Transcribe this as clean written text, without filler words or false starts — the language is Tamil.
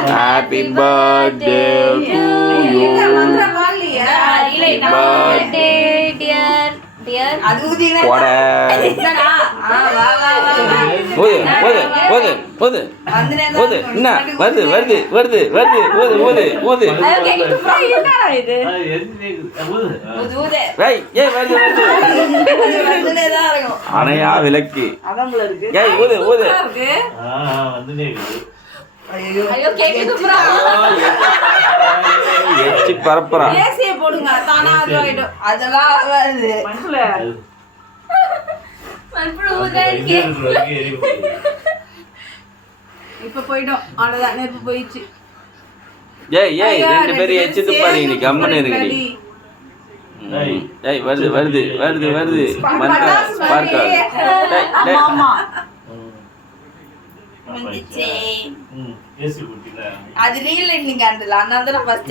Happy birthday to you. Happy birthday dear. போடு போது என்ன வருது வருது வருது வருது ஊது ஊது ஊது ஏய் வருது வருது அணையா விளக்கு ஏய் ஊது ஊது எச்சி பரப்புறா போடுங்க தானா அதுவாயிடும் அதெல்லாம் வருது இப்ப போயிடும் அவ்வளவுதான் நெருப்பு போயிடுச்சு ஏய் ஏய் ரெண்டு பேரும் எச்சிட்டு பாரு நீ கம்மனு இருக்குடி ஏய் வருது வருது வருது வருது மந்த பார்க்க ஆமா வந்துச்சே அது ரீல் இல்லைங்க அந்த அண்ணா தான் ஃபர்ஸ்ட்